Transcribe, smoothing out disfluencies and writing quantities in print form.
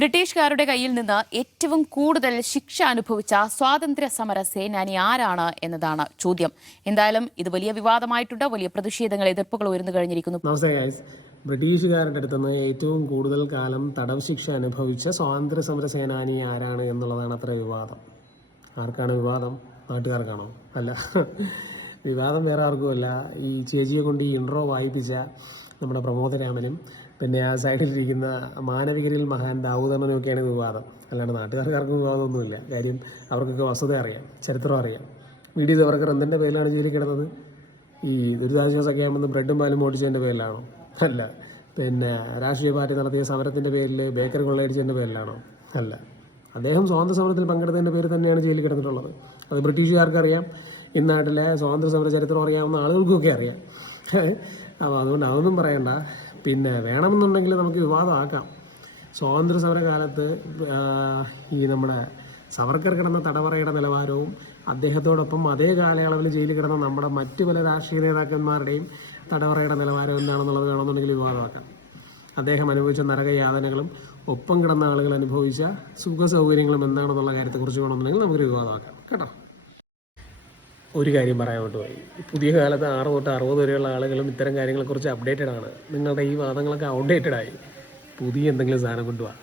ബ്രിട്ടീഷുകാരുടെ കയ്യിൽ നിന്ന് ഏറ്റവും കൂടുതൽ ശിക്ഷ അനുഭവിച്ച സ്വാതന്ത്ര്യ സമര സേനാനി ആരാണ് എന്നതാണ് ചോദ്യം. എന്തായാലും ഇത് വലിയ വിവാദമായിട്ടുണ്ട്. വലിയ പ്രതിഷേധങ്ങൾ, എതിർപ്പുകൾ ഉയർന്നു കഴിഞ്ഞിരിക്കുന്നു. നമസ്തേ ഗൈസ്. ബ്രിട്ടീഷുകാരുടെ അടുത്തുനിന്ന് ഏറ്റവും കൂടുതൽ കാലം തടവ് ശിക്ഷ അനുഭവിച്ച സ്വാതന്ത്ര്യ സമര സേനാനി ആരാണ് എന്നുള്ളതാണ് അത്ര വിവാദം. ആർക്കാണ് വിവാദം? നാട്ടുകാർക്കാണോ? അല്ല, വിവാദം വേറെ ആർക്കുമല്ല. ഈ ചേച്ചിയെ കൊണ്ട് ഈ ഇൻട്രോ വായിപ്പിച്ച നമ്മുടെ പ്രമോദരാമനും പിന്നെ ആ സൈഡിലിരിക്കുന്ന മാനവികരിൽ മഹാൻ ദാവൂദണ്ണനൊക്കെയാണ് വിവാദം. അല്ലാണ്ട് നാട്ടുകാർക്കാർക്കും വിവാദമൊന്നുമില്ല. കാര്യം അവർക്കൊക്കെ വസ്തുത അറിയാം, ചരിത്രം അറിയാം. വീഡിയോ സവർക്കർ എന്തിൻ്റെ പേരിലാണ് ജോലി കിടന്നത്? ഈ ദുരിതാശ്വാസ ക്യാമ്പെന്ന് ബ്രെഡും പാലും ഓടിച്ചതിൻ്റെ പേരിലാണോ? അല്ല. പിന്നെ രാഷ്ട്രീയ പാർട്ടി നടത്തിയ സമരത്തിൻ്റെ പേരിൽ ബേക്കറി കൊള്ളയടിച്ചതിൻ്റെ പേരിലാണോ? അല്ല. അദ്ദേഹം സ്വാതന്ത്ര്യ സമരത്തിൽ പങ്കെടുത്തതിൻ്റെ പേര് തന്നെയാണ് ജയിലിൽ കിടന്നിട്ടുള്ളത്. അത് ബ്രിട്ടീഷുകാർക്കറിയാം, ഇന്നാട്ടിലെ സ്വാതന്ത്ര്യ സമര ചരിത്രം അറിയാവുന്ന ആളുകൾക്കൊക്കെ അറിയാം. അപ്പോൾ അതുകൊണ്ട് അതൊന്നും പറയണ്ട. പിന്നെ വേണമെന്നുണ്ടെങ്കിൽ നമുക്ക് വിവാദമാക്കാം. സ്വാതന്ത്ര്യ സമര കാലത്ത് ഈ നമ്മുടെ സവർക്കർ കിടന്ന തടവറയുടെ നിലവാരവും അദ്ദേഹത്തോടൊപ്പം അതേ കാലയളവിൽ ജയിലിൽ കിടന്ന നമ്മുടെ മറ്റു പല രാഷ്ട്രീയ നേതാക്കന്മാരുടെയും തടവറയുടെ നിലവാരം എന്താണെന്നുള്ളത് വേണമെന്നുണ്ടെങ്കിൽ വിവാദമാക്കാം. അദ്ദേഹം അനുഭവിച്ച നരകയാതനകളും ഒപ്പം കിടന്ന ആളുകൾ അനുഭവിച്ച സുഖ സൗകര്യങ്ങളും എന്താണെന്നുള്ള കാര്യത്തെക്കുറിച്ച് വേണമെന്നുണ്ടെങ്കിൽ നമുക്കൊരു വിവാദമാക്കാം കേട്ടോ. ഒരു കാര്യം പറയാൻ വിട്ടുപോയി. പുതിയ കാലത്ത് 6 തൊട്ട് 60 വരെയുള്ള ആളുകളും ഇത്തരം കാര്യങ്ങളെക്കുറിച്ച് അപ്ഡേറ്റഡ് ആണ്. നിങ്ങളുടെ ഈ വാദങ്ങളൊക്കെ ഔട്ട്ഡേറ്റഡ് ആയി. പുതിയ എന്തെങ്കിലും സാധനം കൊണ്ടുപോകാം.